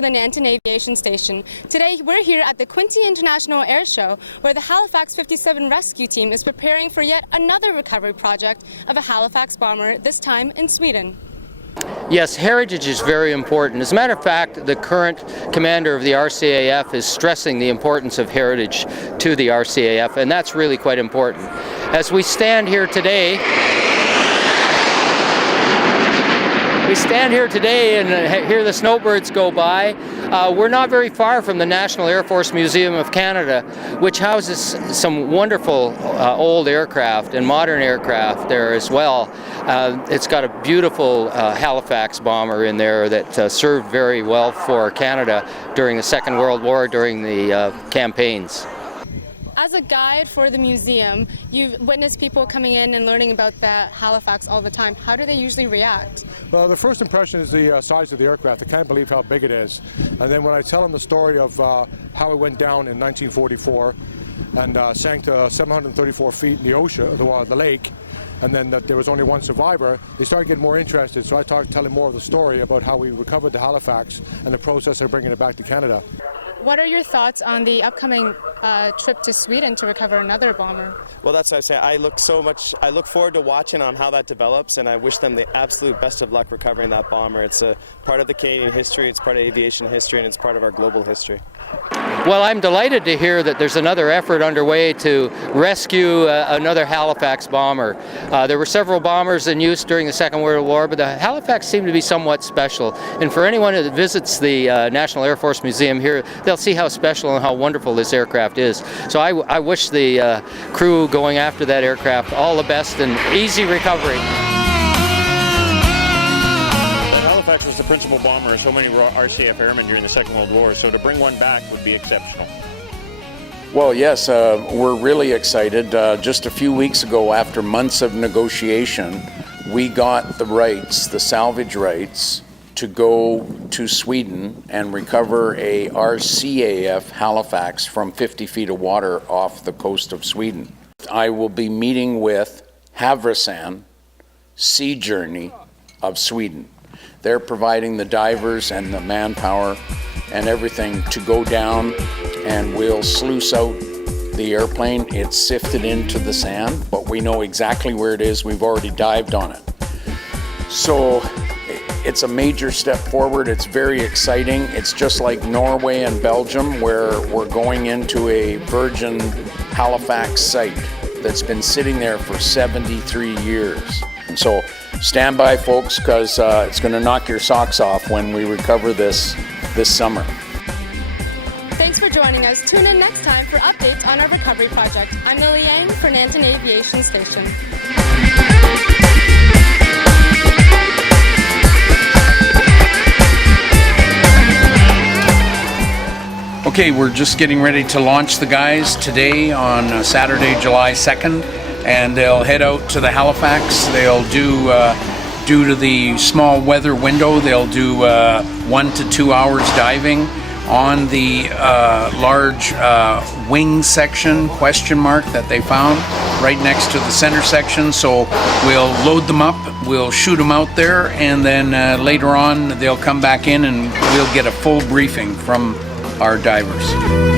to the Nanton Aviation Station. Today we're here at the Quinte International Air Show, where the Halifax 57 rescue team is preparing for yet another recovery project of a Halifax bomber, this time in Sweden. Yes, heritage is very important. As a matter of fact, the current commander of the RCAF is stressing the importance of heritage to the RCAF, and that's really quite important. As we stand here today, and hear the snowbirds go by. We're not very far from the National Air Force Museum of Canada, which houses some wonderful old aircraft and modern aircraft there as well. It's got a beautiful Halifax bomber in there that served very well for Canada during the Second World War, during the campaigns. As a guide for the museum, you've witnessed people coming in and learning about the Halifax all the time. How do they usually react? Well, the first impression is the size of the aircraft. They can't believe how big it is. And then when I tell them the story of how it went down in 1944 and sank to 734 feet in the ocean, the lake, and then that there was only one survivor, they start getting more interested. So I tell them more of the story about how we recovered the Halifax and the process of bringing it back to Canada. What are your thoughts on the upcoming trip to Sweden to recover another bomber? Well, that's what I say. I look forward to watching on how that develops, and I wish them the absolute best of luck recovering that bomber. It's a part of the Canadian history, it's part of aviation history, and it's part of our global history. Well, I'm delighted to hear that there's another effort underway to rescue another Halifax bomber. There were several bombers in use during the Second World War, but the Halifax seemed to be somewhat special. And for anyone that visits the National Air Force Museum here, they'll see how special and how wonderful this aircraft is. So I wish the crew going after that aircraft all the best and easy recovery. Halifax was the principal bomber of so many RCAF airmen during the Second World War, so to bring one back would be exceptional. Well, yes, we're really excited. Just a few weeks ago, after months of negotiation, we got the rights, the salvage rights, to go to Sweden and recover a RCAF Halifax from 50 feet of water off the coast of Sweden. I will be meeting with Havresan Sea Journey of Sweden. They're providing the divers and the manpower and everything to go down, and we'll sluice out the airplane. It's sifted into the sand, but we know exactly where it is. We've already dived on it. So it's a major step forward. It's very exciting. It's just like Norway and Belgium, where we're going into a virgin Halifax site that's been sitting there for 73 years. And so stand by, folks, because it's going to knock your socks off when we recover this summer. Thanks for joining us. Tune in next time for updates on our recovery project. I'm Lily Yang for Nanton Aviation Station. Okay, we're just getting ready to launch the guys today on Saturday, July 2nd, and they'll head out to the Halifax. They'll do, due to the small weather window, they'll do 1 to 2 hours diving on the large wing section, question mark, that they found right next to the center section. So we'll load them up, we'll shoot them out there, and then later on they'll come back in and we'll get a full briefing from our divers.